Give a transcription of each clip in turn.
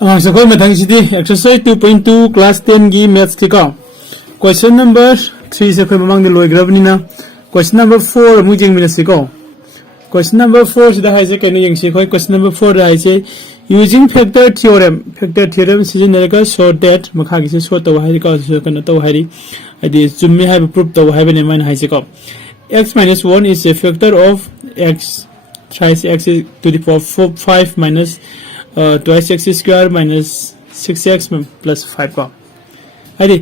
So koi mathang sidi exercise 2.2 class 10 gi maths ki ka question number 3 se koi mamang de loi grab ni na question number 4 mu jeng mina se ko question number 4 sida hai se kai ni jeng se koi question number 4 da hai se using factor theorem sijin ne ka show that makha gi se show to hai ka so kana to hai ri adi chummi hai proof to hai bene man hai se ko x minus 1 is a factor of x thrice x to the power 5 minus twice x square minus 6x plus 5 का आदि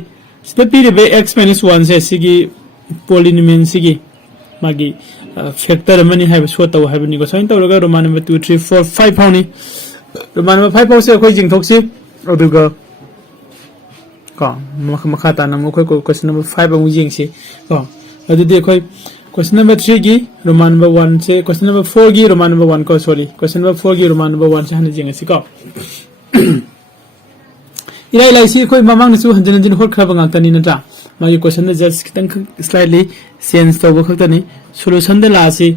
step पीरे बे x minus 1 से सिगी polynomial सिगी मागी factor money है बसवा तो है बनी को साइन तो लगा रोमान नंबर 2 3 4 5 पाउनी रोमान नंबर 5 पाउ से कोई जिंग थोक से अदुगा का मखाता नंग कोई क्वेश्चन नंबर 5 बांग जिंग से का अदु दे कोई question number 3 gi roman number 1 se question number 4 gi roman number 1 ko sorry question number 4 gi roman number 1 se han jing si ko ilai lai si khoi mamang su hanjin jin hor khaba ngak tani na ta ma gi question just kitang slightly change to bo khak tani solution de la si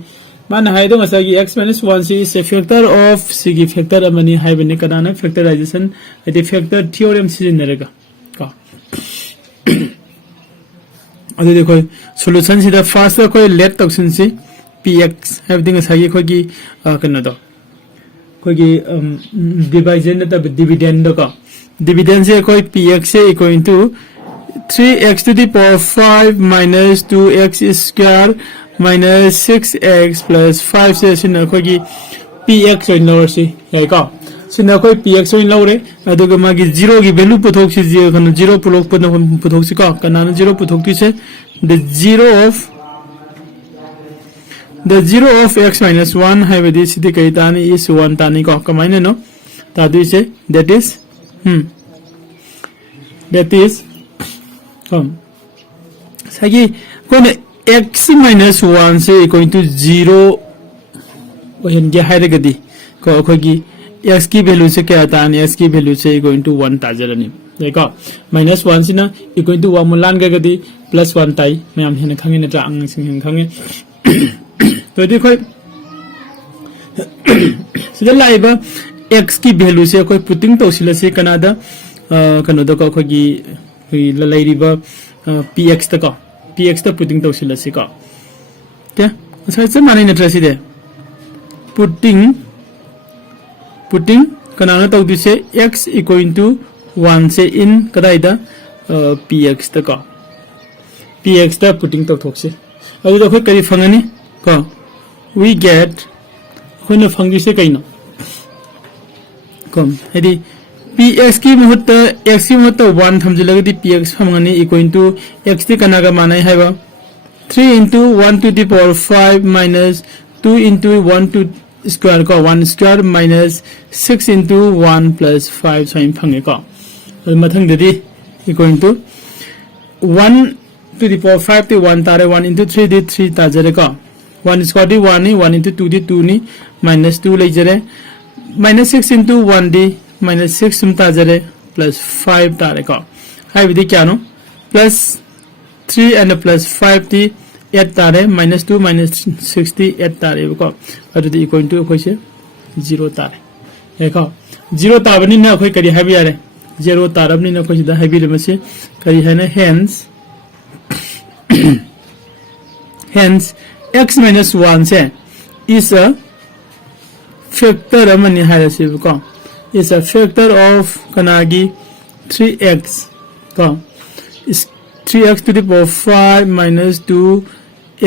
man hai do ngasa gi x minus 1 si is a factor of si gi factor amani hai bene kana na factorization ati factor theorem si ne rega ka अदे देखो solution सिदा first कोई let टॉक्सिन से px everything सही कोई की कन्ना दो कोई की डिवाइजन द डिविडेंड का डिविडेंड से कोई px से equal to 3x to the power 5 minus 2x square minus 6x plus 5 से सिना कोई की px और नवर से है का सिना कोई px और नवर है अदुग मागी 0 की वैल्यू पुथोक से 0 कन 0 पुथोक से का कना 0 पुथोक से the zero of x minus 1 hai bedi sidi kai tani is 1 tani ko kamaina no tadu se that is sagi kon x minus 1 se equal to 0 when ge hai regadi ko ko gi x की value से क्या आता है x की value से equal to 1 ताजरनी देखो minus 1 सिना इक्वल टू 1 मुलान गगदी प्लस 1 ताई मैम हेन खंगे नत्रा अंग सिंह खंगे तो देखो सिदा लाइबा x की वैल्यू से कोई पुटिंग तोसिला से कनादा कनोदा को खोगी लाइरिबा px तक px तक पुटिंग तोसिला से का क्या अच्छा से माने नत्रा सिदे पुटिंग कनाना तो दिसे x equal to 1 से इन कदाइदा px तक px तक पुटिंग तो थोक से अदु तो कोई करी फंगनी का we get कोई फंगी से कइनो कम हेदी px की मुहूर्त x की मुहूर्त 1 थमजलगदी px फंगनी equal to x ती कनागा मानाय हाइबा 3 into 1 to the power 5 minus 2 into 1 to square का 1 square minus 6 into 1 plus 5 sign fungi का मथंग ददी equal to 1 to the power 5 to 1 तारे 1 into 3 दी 3 ताजरे का 1 square दी 1 नी 1 into 2 दी 2 नी minus 2 ले जरे minus 6 into 1 दी minus 6 सुम ताजरे plus 5 तारे का हाई विधि क्या नो plus 3 and plus 5 दी 8 तारे minus 2 minus 60 8 तारे को अदुदी इक्वल टू कोई से 0 तारे देखो 0 ताबनी ना कोई करी है भी यारे 0 तारबनी ना कोई सिदा है भी रमसे करी है ना hence x minus 1 से is a factor amani है से को is a factor of kanagi 3x को is 3x to the power 5 minus 2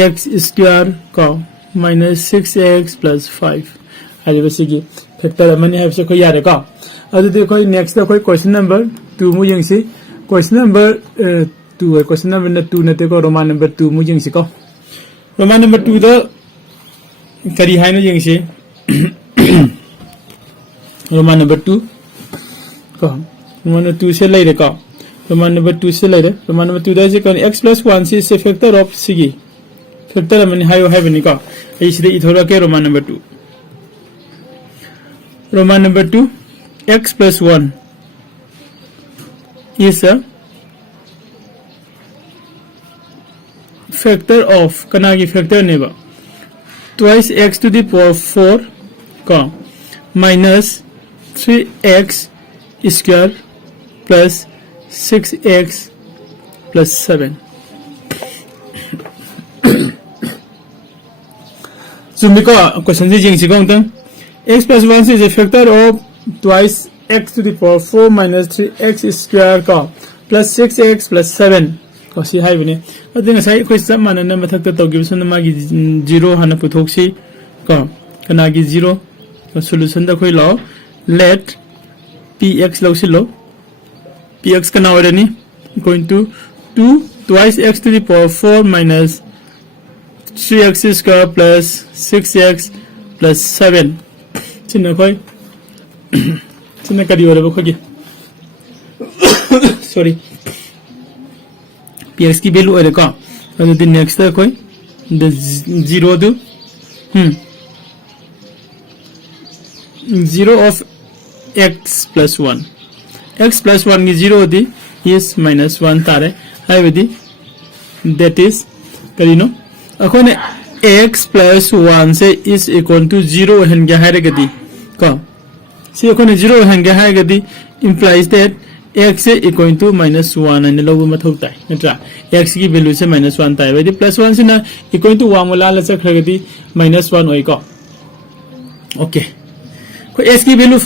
x square का minus 6x plus 5 आगे बस ये फैक्टर अमनी है से कोई यार का अब देखो नेक्स्ट कोई क्वेश्चन नंबर 2 मु यंग से क्वेश्चन नंबर 2 है क्वेश्चन नंबर 2 नते को रोमान नंबर 2 मु यंग से को रोमान नंबर 2 द करी है न यंग से रोमान नंबर 2 को रोमान नंबर 2 से ले रे का रोमान नंबर 2 से ले रे रोमान नंबर 2 द से कौन x plus 1 से फैक्टर ऑफ सिगी फैक्टर अमनी हायो है बनी का इसे इथोरा के Roman number 2 Roman number 2 x plus 1 is a factor of kanagi factor neba twice x to the power 4 का minus 3x square plus 6x plus 7. So because question is jing sigong tang x plus 1 is a factor of twice x to the power 4 minus 3x square ka plus 6x plus 7 ko si hai bini ading sai ko sa mana na mathak ta tawgi sun ma gi 0 hana puthok si ko kana gi 0 solution da khoi law let px law si law px kana orani going to 2 twice x to the power 4 minus 3x square plus 6x plus 7 china khoi china kadi ora ba khogi sorry px की value ore ka adu the next ta koi the 0 do 0 of x plus 1 x plus 1 ki 0 di is minus 1 tare hai wedi that is karino akhone x plus 1 se is equal to 0 hen ga hai gadi ka si akhone 0 hen ga hai gadi implies that x is equal to minus 1 and logo mathau tai natra x की value से minus 1 tai wedi plus 1 से ना equal to 1 wala la chakhagadi minus 1 oi ko okay ko x की value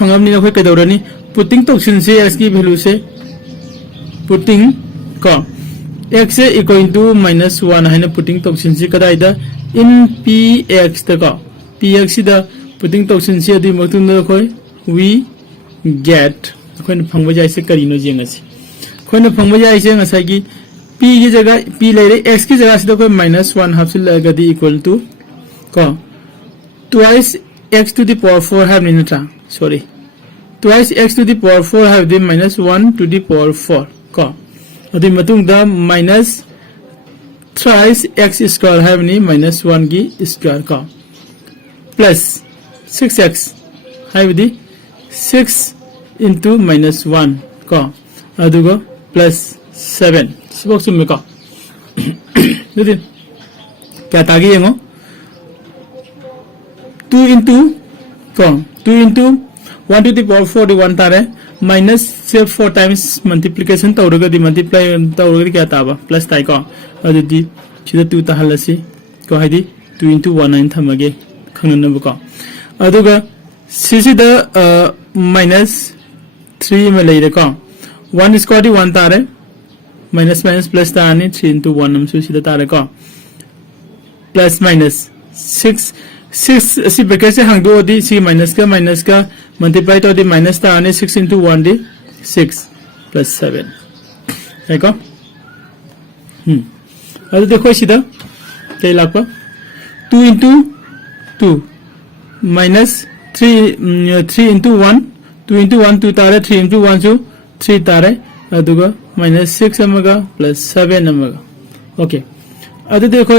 फंगम नि खै कदौरनी putting toxin से x की value से putting ko x is equal to minus 1 है ना putting toxin से कदाइ दा in px ta ko px da putting toxin से दि मतुन दा खै we get खोइन फंगबा जाय से करिनो जेंगसी खोइन फंगबा जाय से ngасai gi p की जगह p ले रे x की जगह से कोई -1 हाफसिल लगदी इक्वल टू को twice x to the power 4 have nita sorry twice x to the power 4 have the -1 to the power 4 ko adi matung da minus thrice x square have ni -1 gi square ko plus 6x have the 6 into -1 ko adugo plus 7 sibok summe ko didi kya tagi yengo 2 into ko 2 into 1 to the power 4 di 1 tare minus 4 times multiplication tawraga di multiply tawraga kya taba plus tai ko adudi chida 2 ta halasi ko haidi 2 into 1 9 thamage khanna ko aduga sisida minus 3 में ले रे को 1 square दी 1 तारे minus minus plus ताने 3 into 1 हम सुसिदा तारे को plus minus 6 सी bracket से हंग दो दी सी माइनस का मल्टीप्लाई तो दी माइनस ताने 6 into 1 दी 6 plus 7 है को अब देखो सीधा क्या लापा 2 into 2 minus 3 into 1 2 into 1 2 तारे 3 into 1 2 3 तारे अदुगा minus 6 अमगा plus 7 अमगा ओके अदु देखो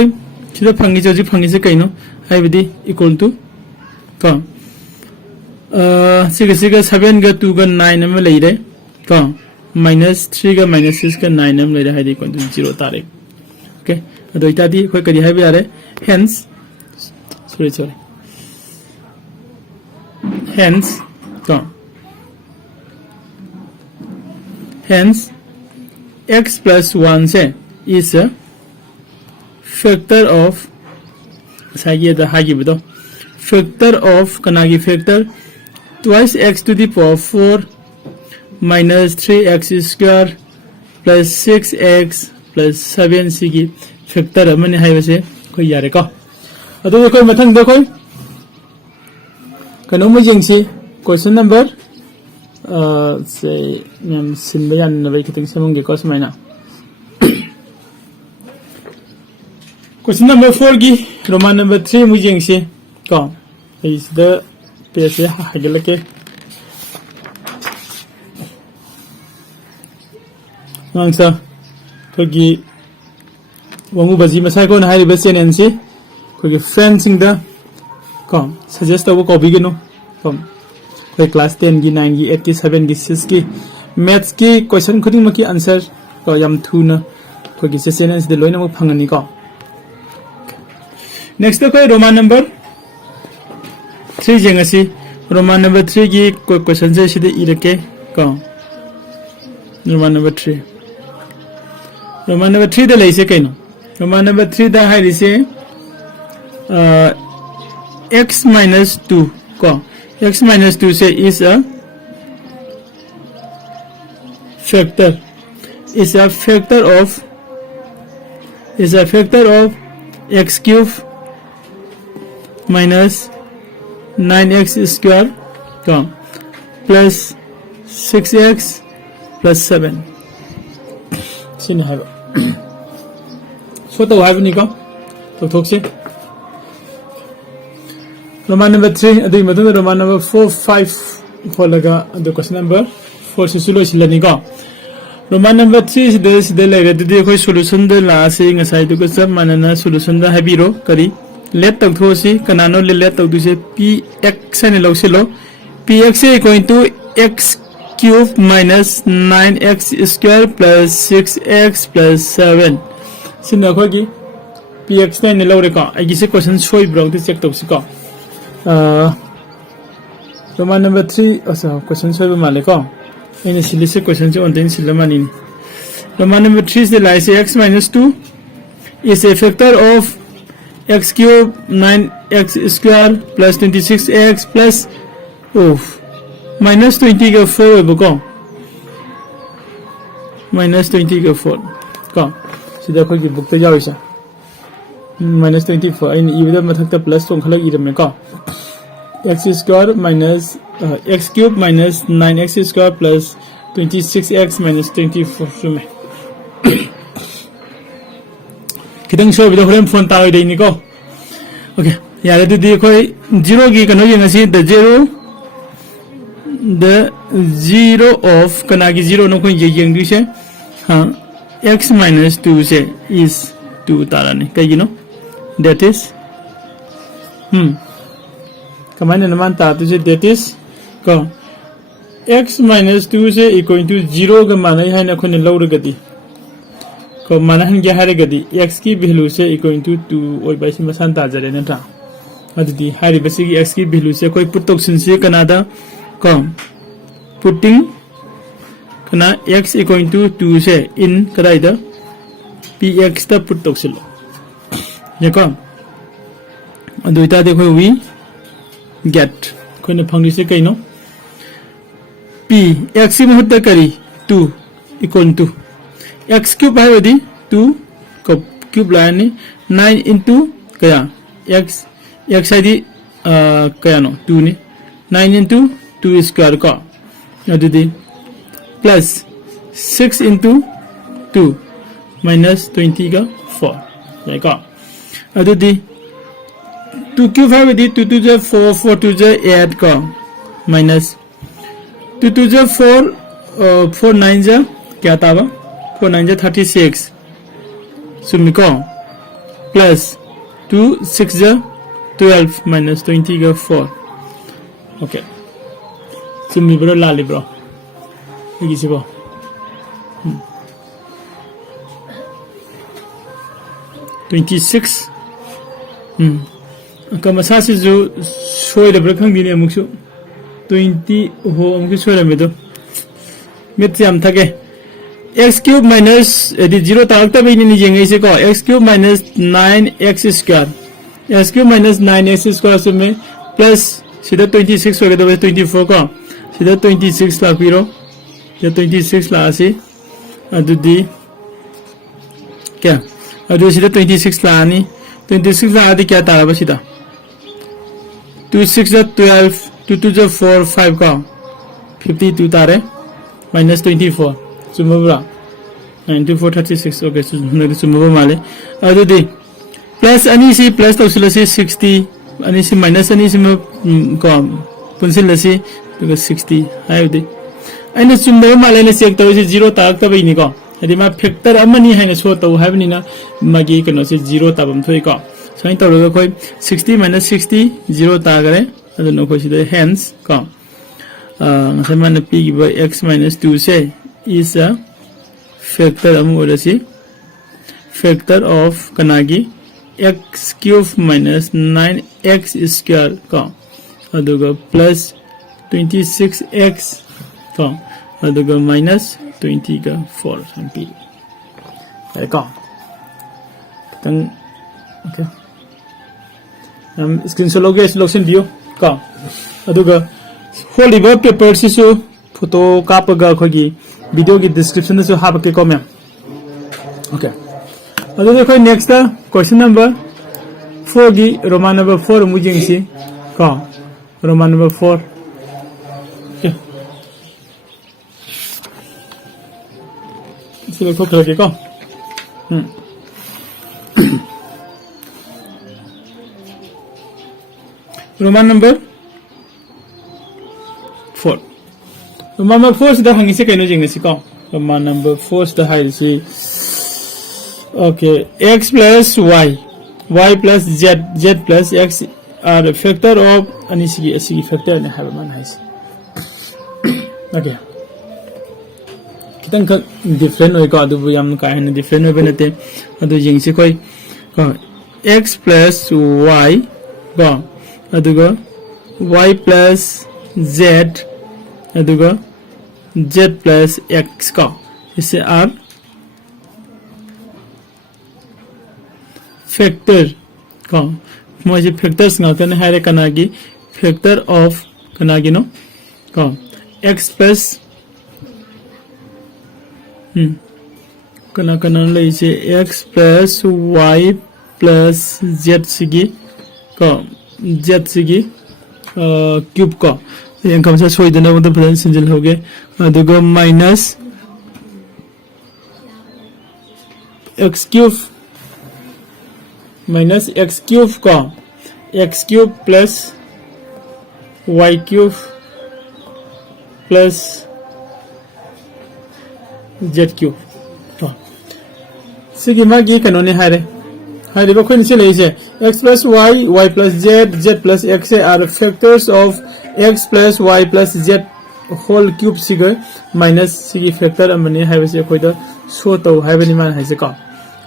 सिदा फंगी जोजी फंगी से कइनो हाइबदी इक्वल टू का सिगा 7 गा 2 गा 9 अम लेरे का minus 3 गा minus 6 का 9 अम लेरे हाइदी इक्वल टू 0 तारे ओके अदु इतादी कोई करी हाइबी आरे hence sorry hence का hence x plus 1 से is a factor of साइए द हागी बतो factor of कनागी factor twice x to the power 4 minus 3x square plus 6x plus 7 सिगी factor अमने हाई वैसे कोई यारे का अतो कोई मथंग देखो कनो मुझे क्वेश्चन नंबर से मैम सिंबयान नबे कितने समझेंगे कौन समायना क्वेश्चन नंबर 4 की रोमान नंबर 3 मुझे से कौन इस द पैसे हागल के नांसा कोई वंगु बजी मसाई को नहाई बस चैनल से कोई फ्रेंड्सिंग द कौन सजेस्ट वो कॉपी के नो कौन कोई क्लास 10 की 9 की 8 की 7 की 6 की मैथ्स की क्वेश्चन खुदिंग मकी आंसर को यम थुना कोई से चैनल से लोइना मक फंगनी को नेक्स्ट कोई रोमान नंबर 3 जेंगसी Roman number 3 की क्वेश्चन से सीधे इरके को Roman number 3 Roman number 3 दा लेसे कहीं नो Roman number 3 दा है इसे x minus 2 को x minus 2 से is a factor of x cube minus 9x square plus 6x plus 7 sini hai so to hai ni ko to thok se Roman number 3 adi madu Roman number 4 5 holaga adu question number 4 se sulo silani ko Roman number 3 is the later the solution the last saying aside to some manana solution the habiro kari let the thosi canano let of this px and losilo px is going to x cube minus 9x square plus 6x plus 7 sinakogi px and lorica I guess a question show bro the check toxico Roman number 3 also question show maleko in a silly question on the Silamani. Roman number 3 is the lie x minus 2 is a factor of x cube 9x square plus 26x plus minus 20 go 4 go minus 20 go 4 go so the could book the Jawisha minus 24 in either method the plus on color either make x square minus x cube minus 9x square plus 26x minus 24 sume kitang show video frame phone taw dei ni ko okay yara du di khoi 0 gi kano yang asi the zero of kana gi 0 no khoi yang du se ha x minus 2 se is 2 tara ni kai gi no that is Kamane naman tato se that is ko x minus 2 se equal to 0 ga manai hai na khone laur gadi ko manahan ge hare gadi x ki value se equal to 2 oi bai si masan ta jare na ta adidi hari basi ki x ki value se koi put option se kanada ko putting kana x equal to 2 se in kadai da px ta put option lo ye ko aduita dekho we get कोई fungi से कहीं no p x की महत्ता करी 2 equal to x cube है वही 2 को cube लाया नहीं 9 into क्या x है दी क्या नो 2 ने 9 into 2 स्क्वायर का अदुदी प्लस 6 into 2 minus 20 का 4 ये का अदुदी 2 cube है वही 2 to the 4 4 to the 8 का minus 2 to the 4 4 9 जा क्या था वो 4 9 जा 36 सुमी को plus 2 6 जा 12 minus 20 का 4 okay सुमी bro लाली bro ये किसी को 26 कमसा से जो सोई रबर खंग दिने मुक्सु 20 हो मुक्सु सोई रमे तो मित से हम थके x cube minus यदि 0 ताकता भी नहीं जेंगे इसे को x cube minus 9x square x cube minus 9x square से में plus सीधा 26 हो गया तो 24 को सीधा 26 लाख पीरो या 26 लाख से अदुदी क्या अदुदी सीधा 26 लाख नहीं 26 लाख आदि क्या तारा बस सीधा 2 6 12 2 2 4 5 का 52 तारे minus 24 sumabra 94 36 okay sumabra male adudi plus ani si plus to silasi 60 ani si minus ani si ko punsilasi to 60 ayudi aina sumabra male ne check to 0 tak ta bai ni ko adi ma factor amani haina so to habni na magi kano se 0 tabam thoi ko so to ro ko 60 minus 60 0 ta gare adu no ko si the hence ko ngasamana p by x minus 2 say is a factor factor of kanagi x cube minus 9x square ka aduga plus 26x ko aduga minus 20 ga 4 sampi ko tang okay screenshot loge selection view ko aduga holiba paper sisu photo kapaga khogi video ki description su habake ko ma'am okay aduga khoi next question number 4 gi roman number 4 mu jingsi ko roman number 4 okay select ko kare ko roman number 4 roman number 4 sida hangi se kaino jingsi ko roman number 4 sida hai si okay x plus y plus z plus x are a factor of ani sigi factor ne have man hai okay kitang different oi ko adu yam ka hen different oi benate adu jingsi koi ko x plus y ko aduga y plus z aduga z plus x ko ise are factor ko moje factors nga kan hare kanagi factor of kanagi no ko x plus kana lai se x plus y plus z sigi ko z sigi cube ko yang kam sa soidana wada plan sinjil hoge aduga minus x cube minus x cube ko x cube plus y cube plus z cube to sigi magi kanone hare ba khon se leise x plus y plus z plus x are factors of x plus y plus z whole cube siga minus sigi factor amani haiba se khoi da so to haiba ni man haise ko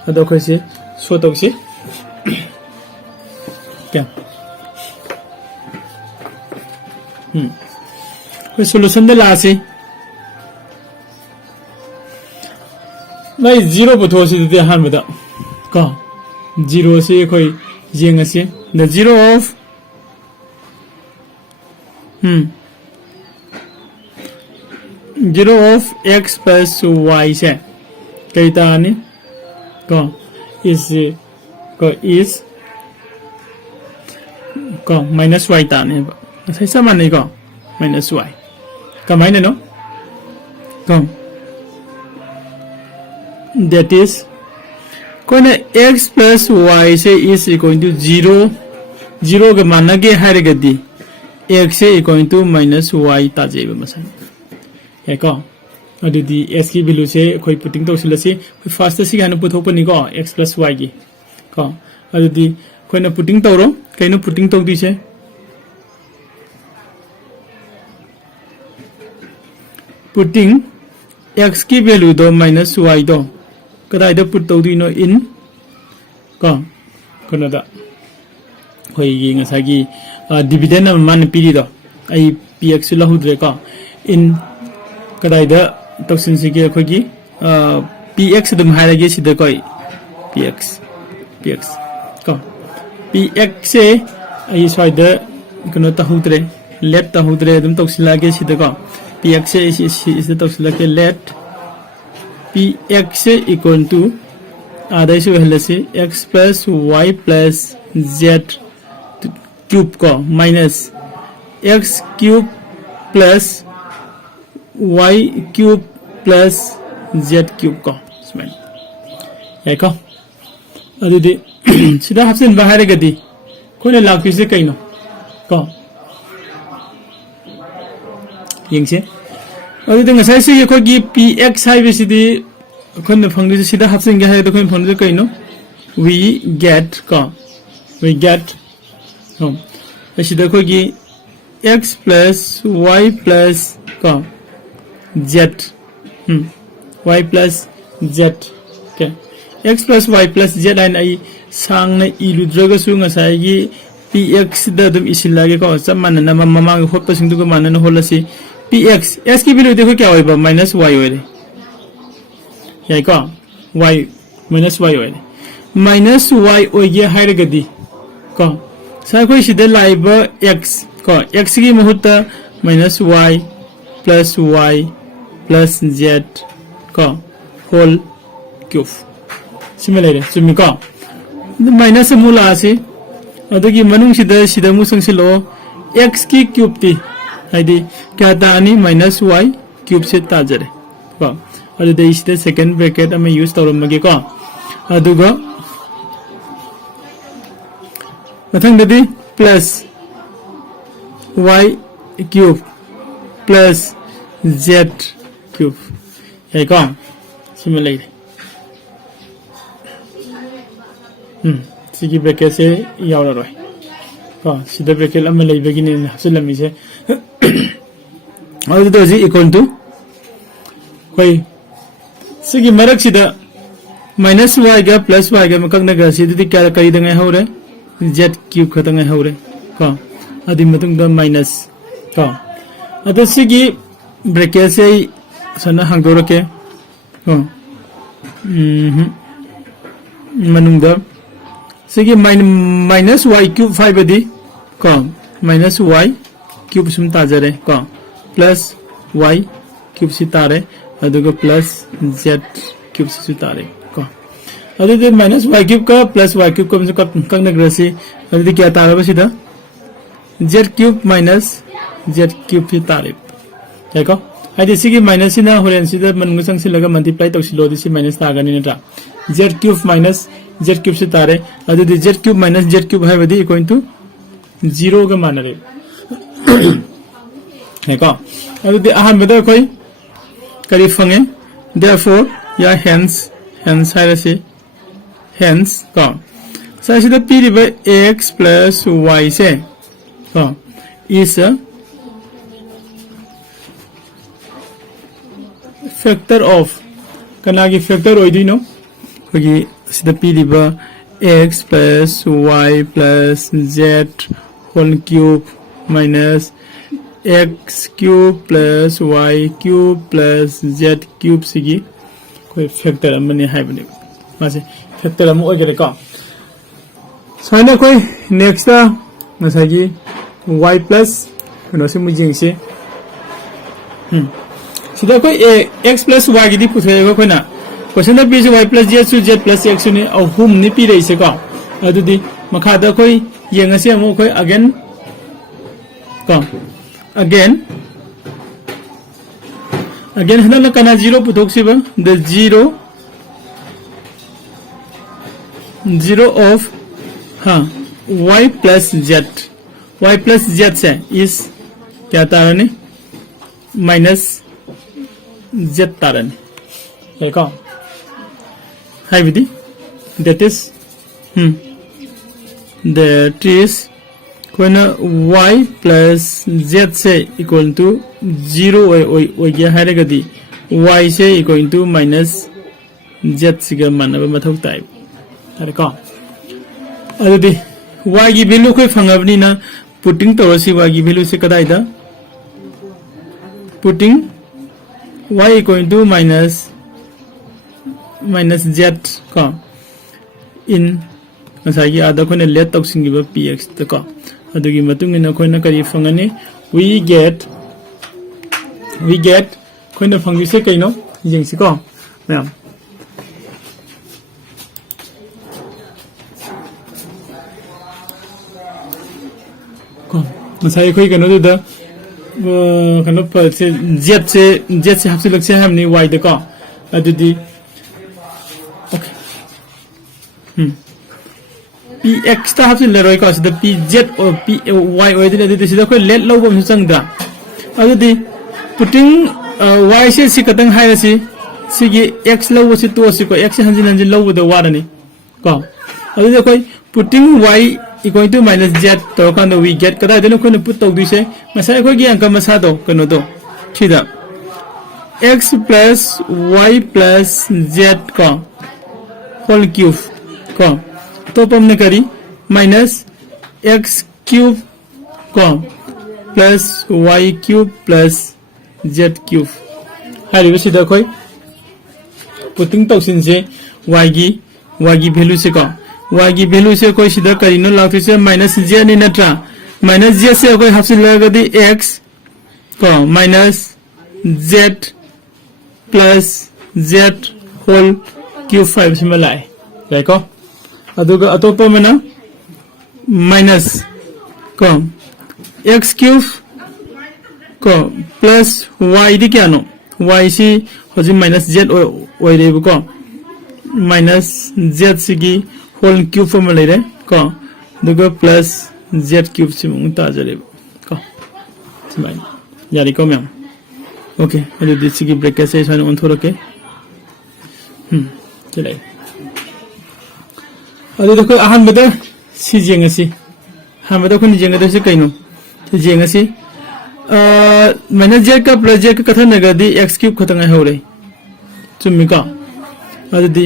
ado khoi se so to se क्या कोई solution दे लासे भाई zero पुथो से दे हान बता का zero से कोई जेंग से the zero of zero of x plus y से कहता ने का is ko minus y ta ne ba sai sama ne ko minus y kamai ne no ko that is ko ne x plus y se is equal to 0 ga manage hare ga di x se equal to minus y ta je ba masai e ko adi di s ki value se khoi putting to silasi first se ga no puthok pani ko x plus y gi ko adi di koina putting tawro kaino putting taw di se putting x ki value do minus y do kadai da put taw di no in ko kono da hoi gi ngasa gi dividend man piri do ai px la hudre ko in kadai da toksin si ge khoi gi px dum hairage sida koi px ko px se ai soida kono ta hudre let ta hudre dum toksila ge sida ko px se is the toksila ke let px se equal to adai se hele se x plus y plus z cube ko minus x cube plus y cube plus z cube ko smen ai ko adu de sida hapsen bahare gadi kone lakti se kaino ko yengse adu de ngasai se ko gi px hai besidi kone phangri sida hapsen ga hai de kone phangri kaino we get sida ko gi x plus y plus ko z y plus z okay x plus y plus z and I sang na iludraga su nga sai gi px दा दम इसिलागे को सब मानना ममांग होत pushing को मानना होलसी px s की value देखो क्या होइबा -y होइरे याई को y -y होइरे -y ओइगे हाइरगदी को साखोय सिदे लाइबा x को x की मुहूर्त -y plus y plus z को whole cube सिमिलर चुमी को माइनस मूला आसी अदगी मनुंग सिदा मुसंग सिलो x की क्यूब ती हाइदी क्या तानी -y क्यूब से ताजरे को अदुदे इसिदे सेकंड ब्रैकेट अमे यूज तौरमगे को अदुगा मथंग ददी plus y cube plus z cube है को सिमिलर सिगी ब्रैकेट से यावरा रोय को सिदा ब्रैकेट अमे लेबगिनि हसलमी से और तो जी इक्वल टू कोई सिगी मरक सिदा -y गा प्लस y गा मकंग नगा सिदि क्या करी दंगे हौरे z क्यूब खतंगे हौरे को अदि मतुंग द माइनस को अदो सिगी ब्रैकेट से सना हांगदोरके को मनुंग द सिगी -y क्यूब 5 बदी को -y क्यूब सुम ताजरे को प्लस y क्यूब सि तारे अदुगा प्लस z क्यूब सि तारे को अदुदे -y क्यूब का प्लस y क्यूब को कंग नग्रसी अदुदे क्या तारबा सिदा z cube minus z cube सि तारे देखो हाइदे सिगी माइनस सिना होरेन सिदा मनुंग संगसिलगा मल्टीप्लाई तौसिलो दिसि माइनस तागानि नटा z cube minus z cube से तारे अदुदि z cube minus z cube हाइबदि इक्वल टू 0 गा मानरे हेको अदुदि अहमदा कोई करी फंगे therefore या hence हाइरसे hence को सासिदा पिरिबा x plus y से को is a factor of कनागी factor ओइदिनो कोगी सिदा पिरिबा x plus y plus z whole cube minus x cube plus y cube plus z cube सिगी कोई factor अमने हाइबने मासे factor अमु ओइगरे को साइना कोई next नसागी y plus नोसे मुजिंग से सिदा कोई x plus y गिदि पुथेगा कोइना क्वेश्चन द बीज y plus z सु z plus x ने अहुम नि पि रैसे को अदुदि मखादा कोई येंगसे अमु कोई अगेन को again हदना कना 0 पुथोक्सिबा the 0 of y plus z से is क्या तारने माइनस z तारने देखो हाई विधि that is कोना y plus z से equal to 0 ओ गया है गदी y से equal to minus z सिगा मानबा मथौ टाइप अरे को अदि y की वैल्यू कोई फंगबनी ना पुटिंग तोरसी y की वैल्यू से कदाइदा putting y equal to minus z को in मसागी आदा कोने लेट तौसिंगिबा px त को अदुगी मतुंगिना कोइना करी फंगने we get कोइना फंगिसे कइनो जिंगसि को मैम को मसाई कोइ कनो दुदा कनो पर से z से हफ्से लगसे हमने y द को अदुदी ओके px ता हफ्से लेरोय को सिदा pz और py ओइदिने दिदि सिदा कोइ लेट लौबो संगदा अदुदी पुटिंग y से सिकतंग हाइरसि सिगी x लौबो सि तोसि को x हंजिन हंजिन लौबो द वारनि को अदुदी कोइ putting y equal to minus z तो कांद we get कदा देनो कोइ पुट तौ दिसे मसाय कोइ gi अंक मसा दो कनो दो छिदा x plus y plus z को whole cube को तो पमने करी minus x cube को plus y cube plus z cube high बस इधर कोई पुटिंग तोक्सिन से y की वैल्यू से को y की वैल्यू से कोई सीधा करीनो लागते से माइनस z नहीं नट्रा माइनस z से कोई हाफ से लगा दी x को minus z plus z whole cube 5 से मिलाए राइट को अदुगा अतोपा में ना माइनस को x क्यूब को प्लस y दी क्या नो y सी होजी माइनस z ओय रे को माइनस z सी की होल क्यूब फॉर्म ले रे को दुगा प्लस z क्यूब से मुंता जरे को स्माइल यारी को मैम ओके अरे दिस की ब्रेक कैसे इस ऑन थोड़ा के चले अरे देखो आहन बदे सी जेंगसी हम बदे को जेंग दे से कइनो तो जेंगसी माइनस z का प्लस z का कथन नगदी x क्यूब खतंग है हो रे चुम्मी का अदि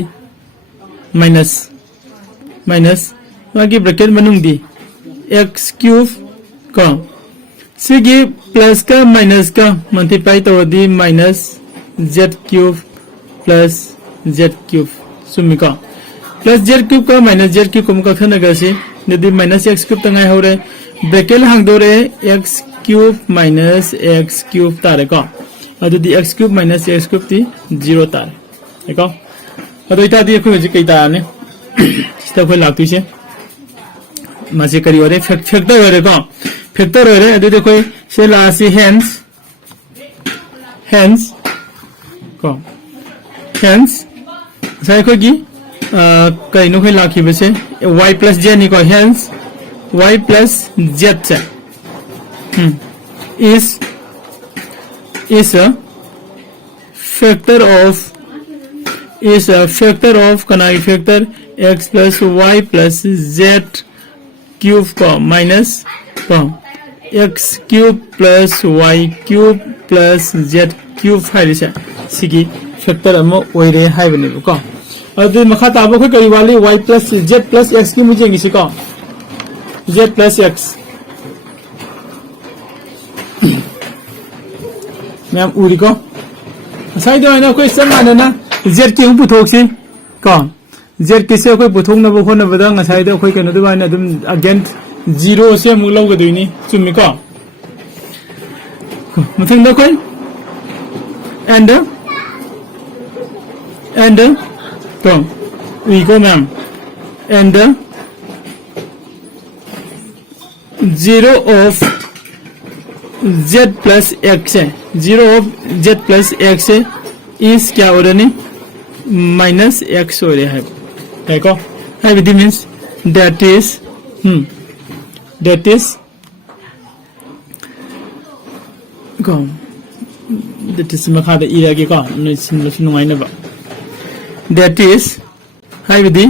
माइनस मागी ब्रैकेट मनुंग दी x क्यूब का सिगी प्लस का माइनस का मल्टीप्लाई तो दी minus z cube plus z cube सुमी का प्लस z क्यूब का माइनस z क्यूब को कथन नगसी यदि माइनस x क्यूब तंग हो रे ब्रैकेट हांग दो रे x cube minus x cube तारे का अदि x cube minus x cube ती 0 तारे देखो अदो इता दी को कई ताने स्टेप को लागती से मासे करी ओरे फैक्टर ओरे को फैक्टर ओरे अदो देखो से लासी हेंस को हेंस साइ को गी कई नो को लाखी बसे y प्लस z नि को हेंस y प्लस z से is a factor of kana factor x plus y plus z cube को minus को x cube plus y cube plus z cube है रिसे सिगी factor अमो ओइरे है बने को अदि मखा ताबो को कई वाली y plus z plus x की मुझे किसी को z plus x ma'am Uri को साइड में ना कोई समान ना z की पुथोक्सी को z किसे कोई पुथोक ना बखो ना बदा साइड कोई कनो दबा ना तुम अगेन 0 से मुलो गदुनी चुमी को मथिंग द कोई एंड तो उरी को ma'am and 0 of z plus x है 0 of z plus x है is क्या हो रहा नहीं minus x हो रहा है देखो है विधि means that is को that is मखा दे इरा के को नुंगाई ना बा that is है विधि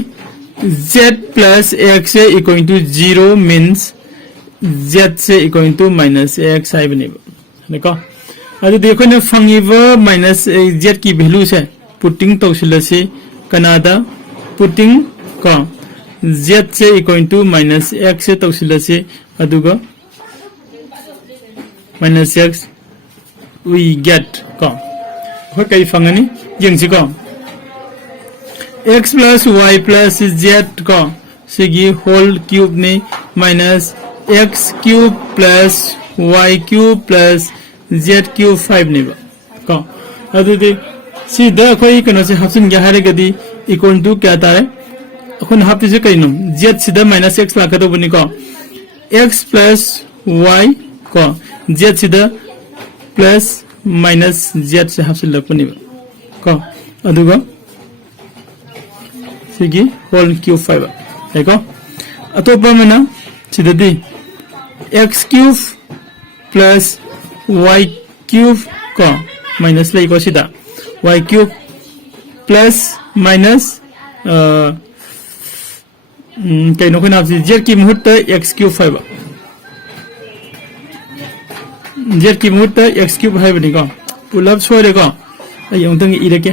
z plus x है equal to 0 means z से इक्वल टू माइनस x है बने देखो अरे देखो ना फंगीव माइनस z की वैल्यू से पुटिंग तोसिल से कनाडा पुटिंग को z से इक्वल टू माइनस x से तोसिल से अदुगा माइनस x we get को हो कई फंगनी यंग को x plus y plus z को सिगी होल क्यूब ने minus x cube plus y cube plus z cube 5 नेबा को अदुदि सीधा कोई कनो से हाफसिन क्या हारे गदी इक्वल टू क्या तारे अखुन हाफति से कइनो z सीधा माइनस x लाका तो बनी को x plus y को z सीधा प्लस माइनस z से हाफसिन लक बनीबा को अदुगा सिगी होल क्यूब 5 देखो अतोपा में ना सीधा दी x cube plus y cube को माइनस ले को सीधा y क्यूब प्लस माइनस कहीं नो कोई नाम से z की मुहूर्त x क्यूब 5 z की मुहूर्त x क्यूब है बनी को पुलब छोड़े को ये उनतंग इरे के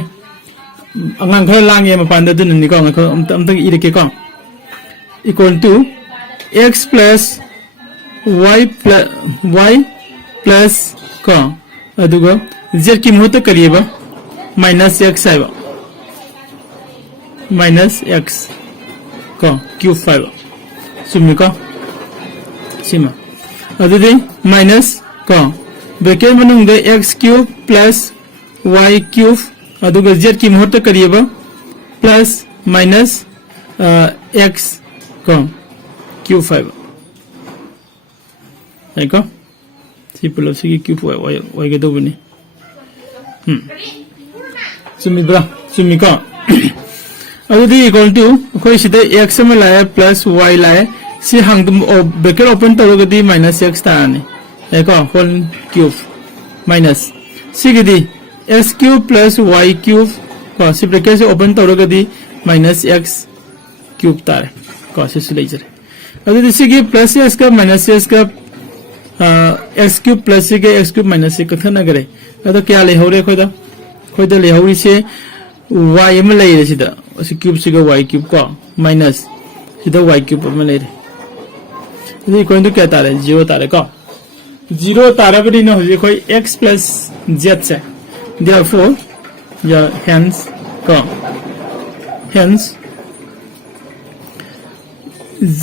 अंगांग घर लांगे मपान दे दुन निको अंगांग उनतंग इरे के को equal to x plus y plus को अदुगा z की महत्व करिएबा minus x आएगा minus x को Q5 सुमी को सीमा अदुदे minus को ब्रैकेट मनुंग x cube plus y cube अदुगा z की महत्व करिएबा plus minus x को Q5 देखो सी प्लस सी Q4 y के दो बने सुमी ब्रा सुमी को अदुदी इक्वल टू कोई सीधे x में लाया प्लस y लाया सी हंग ब्रैकेट ओपन तरोगदी माइनस x ताने देखो होल क्यूब माइनस सी गिदी x cube plus y cube को सी ब्रैकेट से ओपन तरोगदी माइनस x क्यूब तारे को सी सुलेजर अदुदी सी की प्लस x का माइनस x का x क्यूब प्लस सी के x क्यूब माइनस सी कथन करे अदो क्या ले हो रे खोदा ले हो से y में ले रे सिदा सी क्यूब सी का y क्यूब को माइनस सिदा y क्यूब में ले रे ये कोई तो क्या तारे 0 तारे को 0 तारे बड़ी न हो जे कोई x plus z से therefore या hence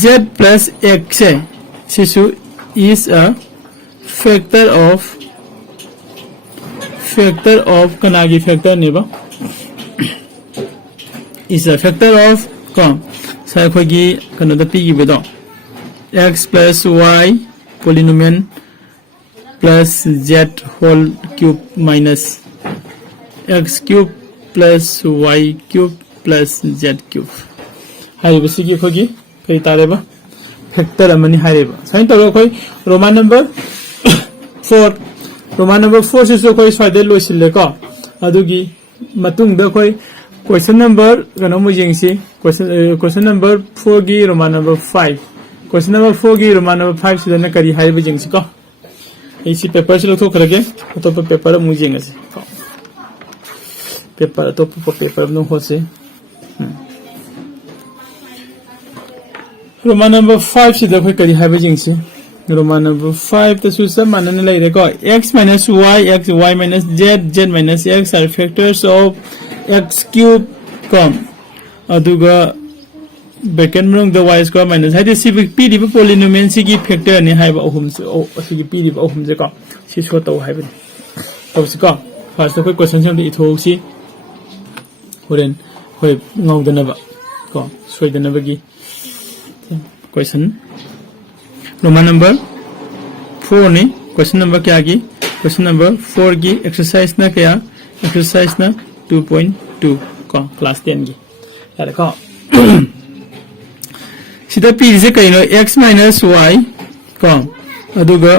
z plus x से शिशु is a factor of kanagi factor नेबा is a factor of कौन सारे कोई की कनोदा पी की बेदो x plus y polynomial plus z whole cube minus x cube plus y cube plus z cube high बस की कोई की कई तारे बा फैक्टर अमनी हाई बा साइन तो कोई रोमान नंबर 4 रोमान नंबर 4 से कोई स्वादे लोसिले को अदुगी मतुंग द कोई क्वेश्चन नंबर कनो मुजिंगसी क्वेश्चन नंबर 4 की रोमान नंबर 5 क्वेश्चन नंबर 4 की रोमान नंबर 5 सिदना करी हाई बजिंगसी को इसी पेपर से लखो करके तो पेपर मुजिंगसी पेपर तो पेपर नो हो से रोमान नंबर 5 सिदा कोई करी हाई बजिंगसी रोमान नंबर 5 तो सुसम मानने लगे को x minus y x y minus z z minus x are factors of x cube com अदुगा ब्रैकेट में द y स्क्वायर माइनस है सी पी दी पोलिनोमियल सी की फैक्टर ने हाइबा अहुम से सी की पी दी अहुम से को सी शो तो हाइबा तो से को फर्स्ट कोई क्वेश्चन से इथो सी होरेन होय ngawdana को सोयदना की क्वेश्चन रोमान नंबर 4 ने क्वेश्चन नंबर क्या की क्वेश्चन नंबर 4 की एक्सरसाइज ना क्या एक्सरसाइज ना 2.2 को क्लास 10 की यार को सीधा पी से कहिनो x minus y को अदुगा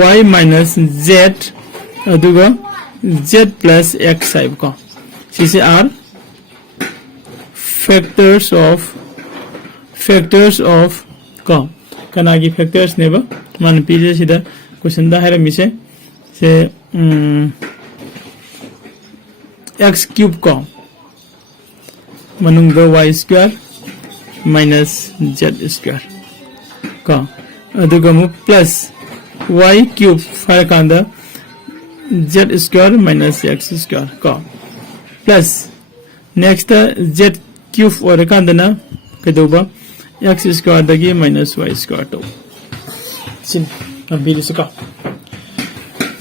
y minus z अदुगा z plus x साइब को सीसे आर factors of को कनागी फैक्टर्स नेबा मान पीजे सीधा क्वेश्चन दा है मिसे से x क्यूब को मनुंग द y square minus z square को अदुगा मु प्लस y क्यूब फायर कांदा z square minus x square को प्लस नेक्स्ट z क्यूब और कांदा ना कदोबा x स्क्वायर दगी माइनस y स्क्वायर तो सिन अभी दिसका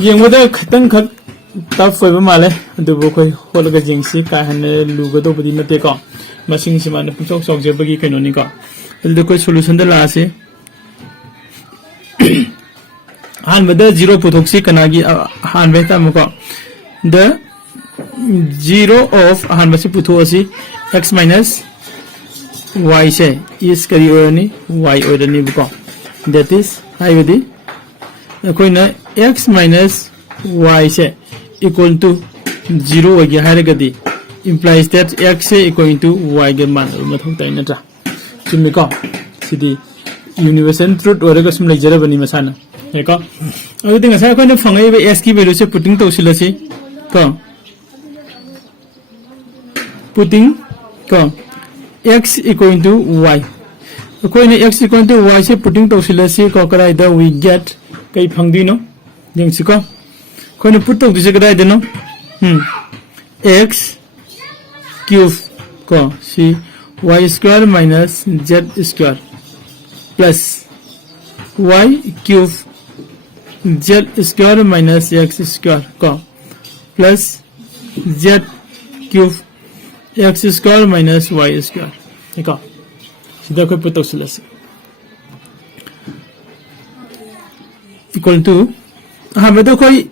ये मुझे खतंग खत तब फोइब माले दुबो कोई होलगा जिंगसी का हने लुगो तो बदी नते को मसिंग से माने पुछोक सोक जेबगी कैनोनी को तो कोई सॉल्यूशन द लासे हान बद 0 पुथोक्सी कनागी हान बेता मको द 0 ऑफ हान बसे पुथोसी x minus y से इस करी ओरनी y ओरनी बको दैट इज हाइबदी कोई ना x minus y से equal to 0 हो गया है गदी implies that x से equal to y के मान मथों तय नटा चुम्मी को सिदी यूनिवर्सल ट्रुथ और का सुम लेजर बनी मसाना है को अगर दिन ऐसा कोई ने फंगे बे x की वैल्यू से पुटिंग तो उसिलसी को पुटिंग को x equal to y कोई ने x equal to y से putting तो सिलेसी को कराई दा we get कई फंगदी नो जंग सिको कोई ने put तो दिसे कराई देनो x cube को सी y square minus z square plus y cube z square minus x square को plus z cube x square minus y square देखो सीधा कोई पुट सिलेसी equal to हाँ मैं तो कोई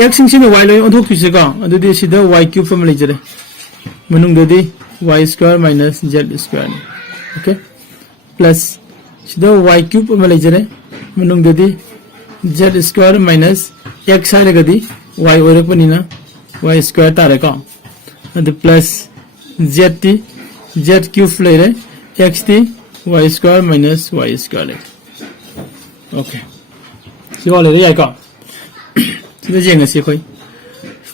x सिंह y लोग उधर किसी का अदुदी सीधा y cube फॉर्म ले जरे मनुंग दे y square minus z square okay plus सीधा y cube फॉर्म ले जरे मनुंग दे z square minus x आले कदी y और पनी ना y square तारे का अदु plus z t z cube ले रहे x t y square minus y square ले ओके सिवा ले रही है का सीधा जेंगे सी कोई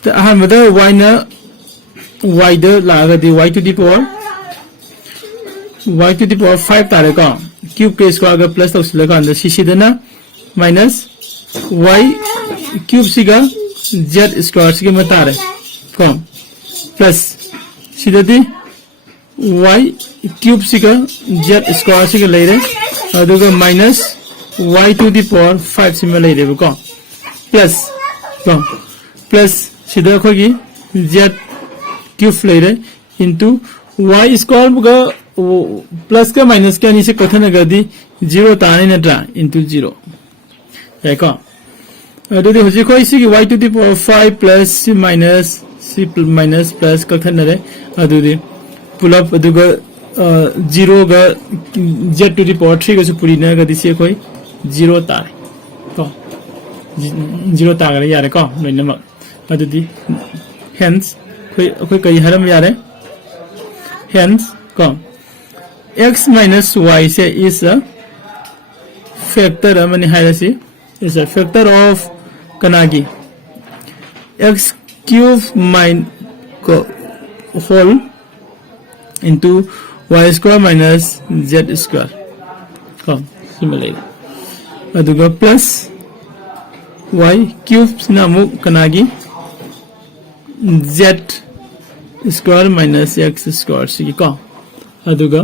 तो हाँ मतलब y ना y दे लागा दी y to the power 5 तारे का cube के स्क्वायर का प्लस तो उसले का अंदर सी देना माइनस y cube सी का z स्क्वायर सी के में तारे कम प्लस सीधा दी y cube सी का z स्क्वायर सी के ले रहे और दूसरा minus y to the power 5 सी में ले रहे को प्लस कम प्लस सीधा खोगी z cube ले रहे into y स्क्वायर का प्लस का माइनस का नीचे कथन कर दी 0 ताने न ट्रा into 0 है का अदुदी होजी कोई सी की y to the power 5 plus minus c minus plus कथन न रहे अदुदी पुल अप अदुगा 0 का z to the power 3 का से पूरी न कर दी सी कोई 0 तारे को 0 तारे यारे को नहीं नमक अदुदी hence कोई कई हरम यारे hence को x minus y से is a factor मनी है ऐसी is a factor of कनागी x cube min को whole into y square minus z square को similarly अदुगा plus y cube नामु कनागी z square minus x square सी को अदुगा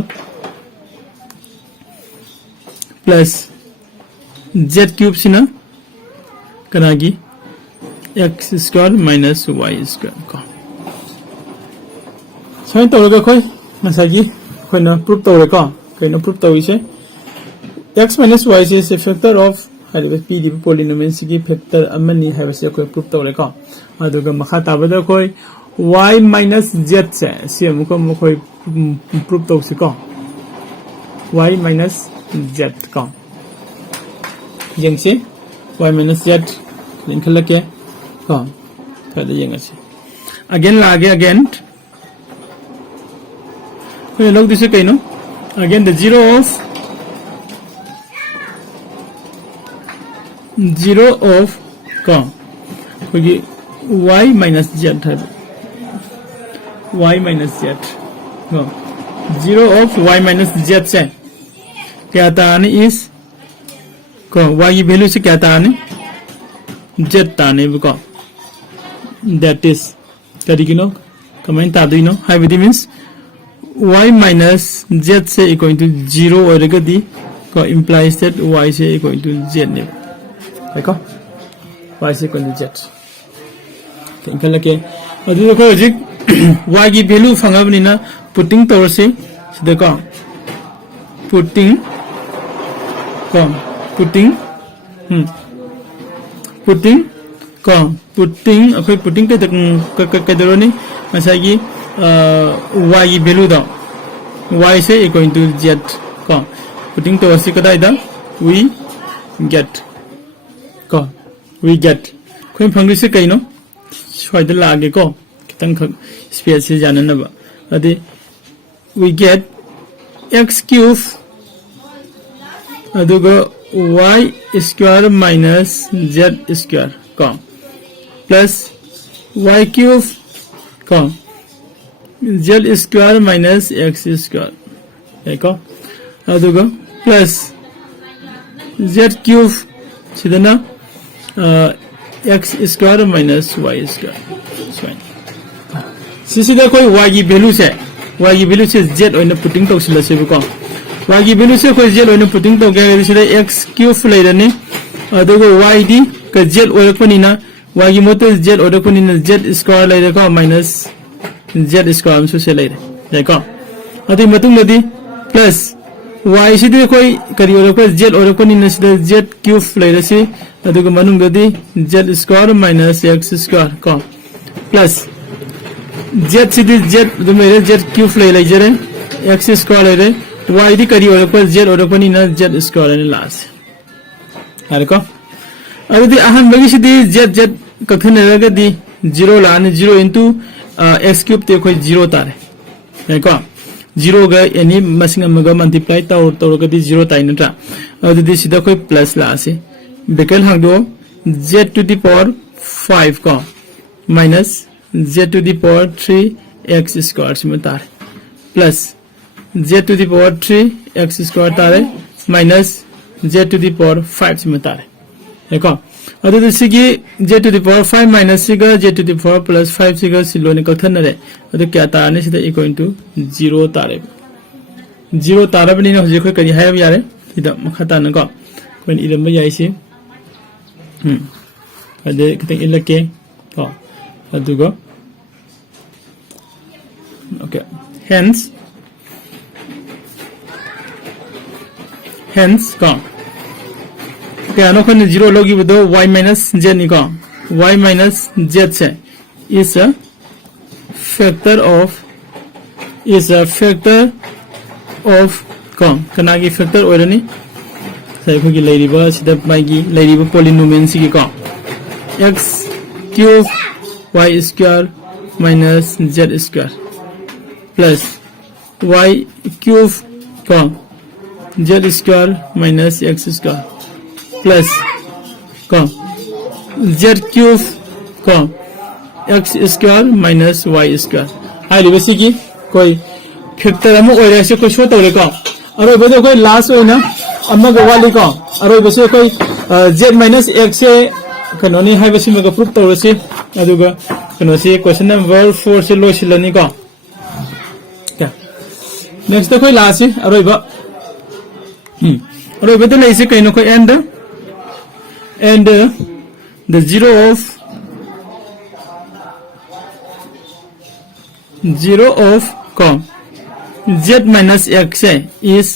plus z cube सिना कनागी x square minus y square को सही तो लगा कोई मसाजी कोई ना प्रूफ तो लगा कोई ना प्रूफ तो इसे x minus y से factor of her p the polynomial की फैक्टर अमनी है वैसे कोई प्रूफ तो लगा अदुगा मखा ताबदा कोई y minus z से मुको मुकोई प्रूफ तो उसी को y minus z को yang से y minus z लिंक लगे को फिर yang से again लागे again कोई लोग दिसे कहीं no again the zero of को कोई y minus z है y minus z no 0 of y minus z से क्या ताने is को y की वैल्यू से क्या ताने z ताने को that is तरीके नो कमेंट तादु नो हाई विधि means y minus z से equal to 0 और गदी को implies that y से equal to z ने देखो y से equal to z तो लगे और देखो जी y की वैल्यू फंगा बनी ना पुटिंग तौर से देखो पुटिंग कौन पुटिंग पुटिंग कौन पुटिंग अखोई पुटिंग के दरो नहीं ऐसा कि y की वैल्यू दा y से इक्वल टू z कौन पुटिंग तौर से कदा इधर we get कौन we get कोई फंगली से कहीं नो स्वाइदर लागे को कितन खग स्पेस से जाने ना बा अदे we get x cube अदुगा y square minus z square का plus y cube का z square minus x square देखो aduga plus z cube sidana x square minus y square sisida koi y ki value se z oina putting to sila se ko y ki value se koi z oina putting to ga sida x cube lairani aduga y di ka z oirakpanina y ki moto z oirakpanina z square laira ko minus z square amsu se laira dai ko adi matung nadi plus y sida koi kari oirakpa z oirakpanina sida z cube laira se aduga manung nadi z square minus x square ko plus z sida z dumere z cube laira jare x square laira y di kari oirakpa z oirakpanina z square ni las hari ko अभी अहम बगी सिदी z कखने लगा दी 0 लाने 0 into x cube ते कोई 0 तारे है को 0 गा यानी मसिंग मगा मल्टीप्लाई तो लगा दी 0 ताई नटा अभी दी सीधा कोई प्लस लासे बेकल हम दो z to the power 5 को minus z to the power 3 x square से तारे plus z to the power 3 x square तारे minus z to the power 5 से तारे देखो अदो दिसिगी z to the power 5 minus सिगा z to the power plus 5 सिगा सिलो ने कथन रे अदो क्या तारने सिदा इक्वल टू 0 तारे 0 तारा बनी ना हो जे कोई करी है यारे सिदा मखता न को कोई इलम याइसी अदे किते इलके तो अदुगो ओके hence को क्या नो खन 0 लोगी बदो y minus z निको y minus z से is a factor of कौन कना की factor और नहीं सही को की लेरिबा सिदा माई की लेरिबा polynomial सी की कौन x cube y square minus z square plus y cube कौन z square minus x square plus कौन z cube कौन x square minus y square high libc की कोई फैक्टर अमु ओइरा से कोई शो तौरे को अरो बदे कोई लास्ट ओइना अम्मा गवाली को अरो बसे कोई z minus x से कनोनी हाई बसी मग प्रूफ तौरे से अदुगा कनोसी क्वेश्चन नंबर 4 से लोसिलनी को क्या नेक्स्ट कोई लास्ट है अरो बदे लेसे कइनो को and the 0 of z minus x is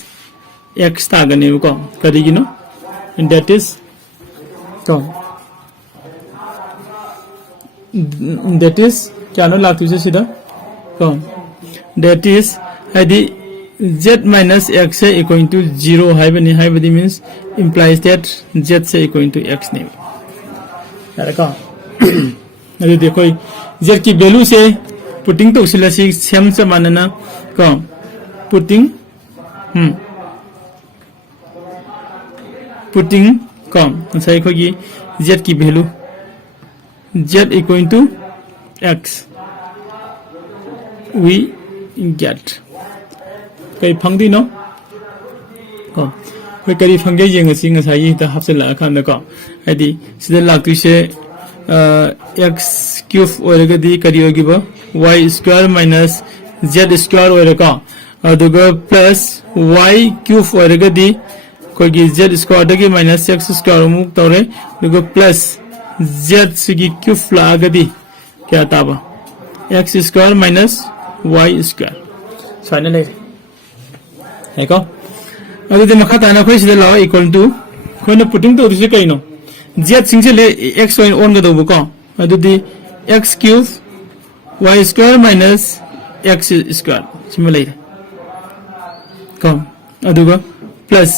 x tagani ko karigino and that is क्या नो लागतु से सीधा that is the z minus x is equal to 0 हाइबनी means implies that z is equal to x नहीं यार का अरे देखो z की value से पुटिंग तो उसी लसी सेम से मानना का पुटिंग कम सही को कि z की value z equal to x we get कई फंगदी नो को वे करी फंगे येंग सिंग साई ता हफ्से ला खान को हदी सिदा लागतु से x cube ओरगदी करी होगी बो y square minus z square ओरका अदुगा plus y cube ओरगदी कोई z square दगी minus x square मुक तौरे दुगा plus z सिगी cube लागदी क्या ताबा x square minus y square final है को अदु दे मखा ताना खोइ सिदा लाव इक्वल टू खोइ न पुटिंग तो दिसे कइनो z सिंग से ले x ऑन ग दबो को अदु दि x cube y square minus x square सिमले को अदु ग प्लस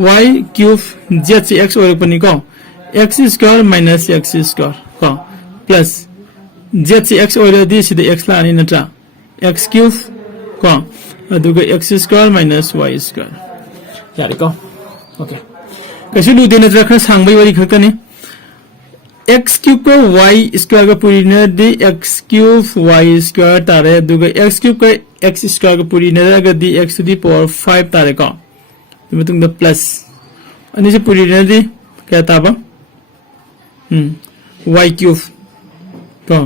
y cube z से x और पनि को x square minus x square को प्लस z से x और दि सिदा x ला नि नत्रा x cube को अदुगा x square minus y square यार को ओके कैसे लू देना जरा खन सांगबाई वाली खतने x cube को y square का पूरी न दे x cube y square तारे अदुगा x cube का x square का पूरी Nargadi x to the power 5 तारे का तो मतलब द प्लस अनि से पूरी नरदी क्या ताबा y cube का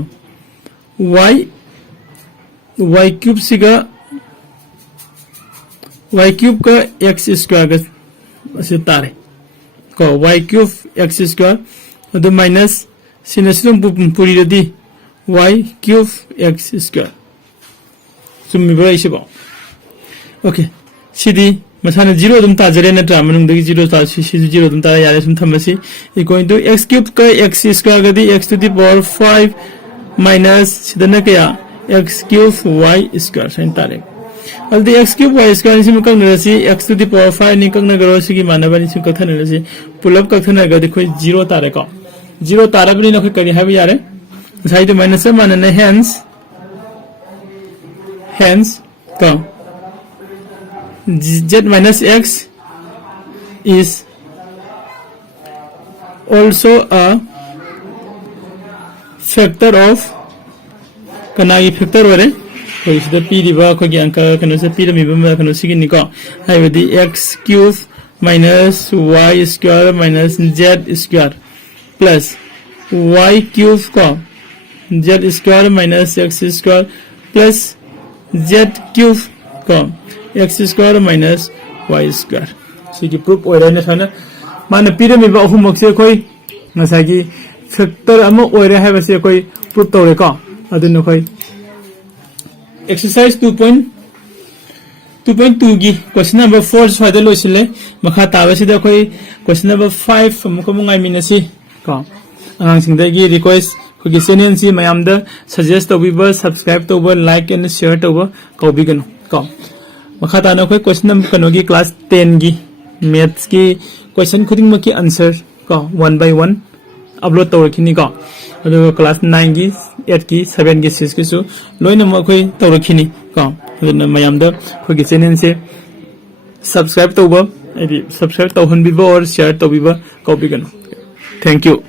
y cube सिगा y cube का x square का से तारे का y cube x square और माइनस सिनेसिलम पूरी नरदी y cube x square चुम्मी इसे बाव ओके सिदी मसाने 0 दुम ताजरे नत्रा मनुंगदगी 0 ता सिसु 0 दुम ता यारे सुम थमसी इक्वल टू x क्यूब का x स्क्वायर गदी x to the power 5 minus सिदना क्या x क्यूब y स्क्वायर साइन तारे अलदी x क्यूब y स्क्वायर सिम कंग नरसी x to the power 5 नि कंग नगरो सिगी मानबनि सिम कथन नरसी पुलअप कथन नगदी खोइ 0 तारे का 0 तारे बनि नखै करि हाबि यारे साइड माइनस मानने hence z minus x is also a factor of kanagi factor ware ko isda p diba ko gi anka kanu se p mi ba kanu sigi ni ko haibadi x cube minus y square minus z square plus y cube ko z square minus x square plus z cube को x square minus y square सिगी proof ओइराने थाना माने pyramid बा अहुमक से कोई नसागी factor अमा ओइरा है बसे कोई प्रूफ तोरे को अदन कोई एक्सरसाइज 2.2 गी क्वेश्चन नंबर 4 फाइदे लोइसले मखा ताबसिदा कोई क्वेश्चन नंबर 5 मुको मुंगाइ मिनसी को अंगांग सिंगदगी रिक्वेस्ट खुगी चैनल सी मयाम द सजेस्ट तोबिबा सब्सक्राइब तोबा लाइक एंड शेयर तोबा कौबिगनो को मखा ताना कोई क्वेश्चन नंबर कनोगी क्लास 10 गी मैथ्स की क्वेश्चन खुदिंग मकी आंसर को 1 by 1 अपलोड तोरखिनी को अदो क्लास 9 गी 8 की 7 की 6 की सु लोइना मखोई तोरखिनी को अदो मयाम द खुगी चैनल से सब्सक्राइब तोबा एबी सब्सक्राइब तोहनबिबा और शेयर तोबिबा कौबिगनो थैंक यू